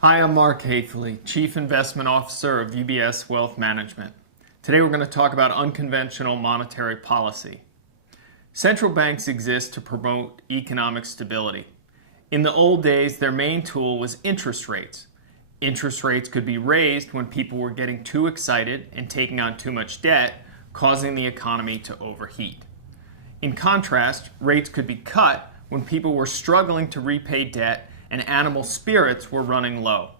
Hi, I'm Mark Haefele, Chief Investment Officer of UBS Wealth Management. Today we're going to talk about unconventional monetary policy. Central banks exist to promote economic stability. In the old days, their main tool was interest rates. Interest rates could be raised when people were getting too excited and taking on too much debt, causing the economy to overheat. In contrast, rates could be cut when people were struggling to repay debt and animal spirits were running low.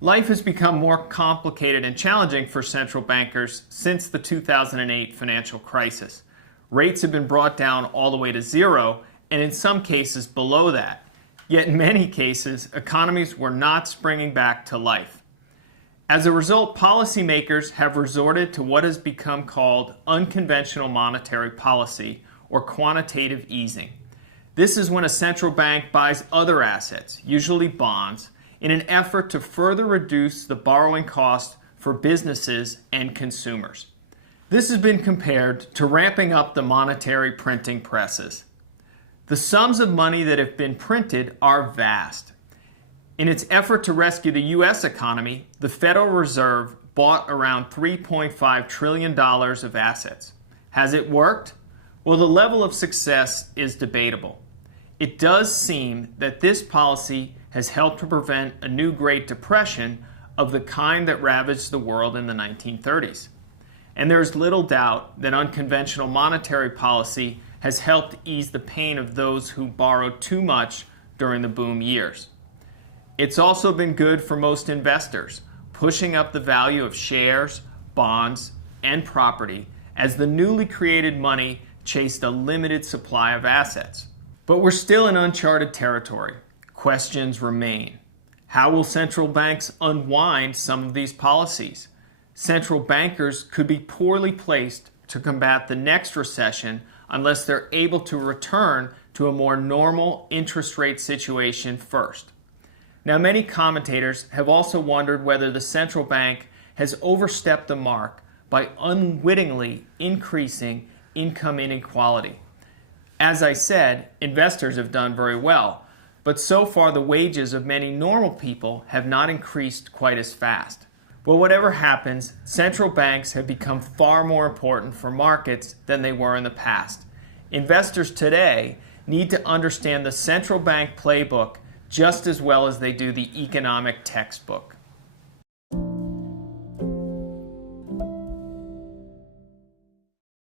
Life has become more complicated and challenging for central bankers since the 2008 financial crisis. Rates have been brought down all the way to zero, and in some cases below that. Yet in many cases, economies were not springing back to life. As a result, policymakers have resorted to what has become called unconventional monetary policy, or quantitative easing. This is when a central bank buys other assets, usually bonds, in an effort to further reduce the borrowing cost for businesses and consumers. This has been compared to ramping up the monetary printing presses. The sums of money that have been printed are vast. In its effort to rescue the U.S. economy, the Federal Reserve bought around $3.5 trillion of assets. Has it worked? Well, the level of success is debatable. It does seem that this policy has helped to prevent a new Great Depression of the kind that ravaged the world in the 1930s. And there is little doubt that unconventional monetary policy has helped ease the pain of those who borrowed too much during the boom years. It's also been good for most investors, pushing up the value of shares, bonds, and property as the newly created money chased a limited supply of assets. But we're still in uncharted territory. Questions remain. How will central banks unwind some of these policies? Central bankers could be poorly placed to combat the next recession unless they're able to return to a more normal interest rate situation first. Now, many commentators have also wondered whether the central bank has overstepped the mark by unwittingly increasing income inequality. As I said, investors have done very well, but so far the wages of many normal people have not increased quite as fast. But whatever happens, central banks have become far more important for markets than they were in the past. Investors today need to understand the central bank playbook just as well as they do the economic textbook.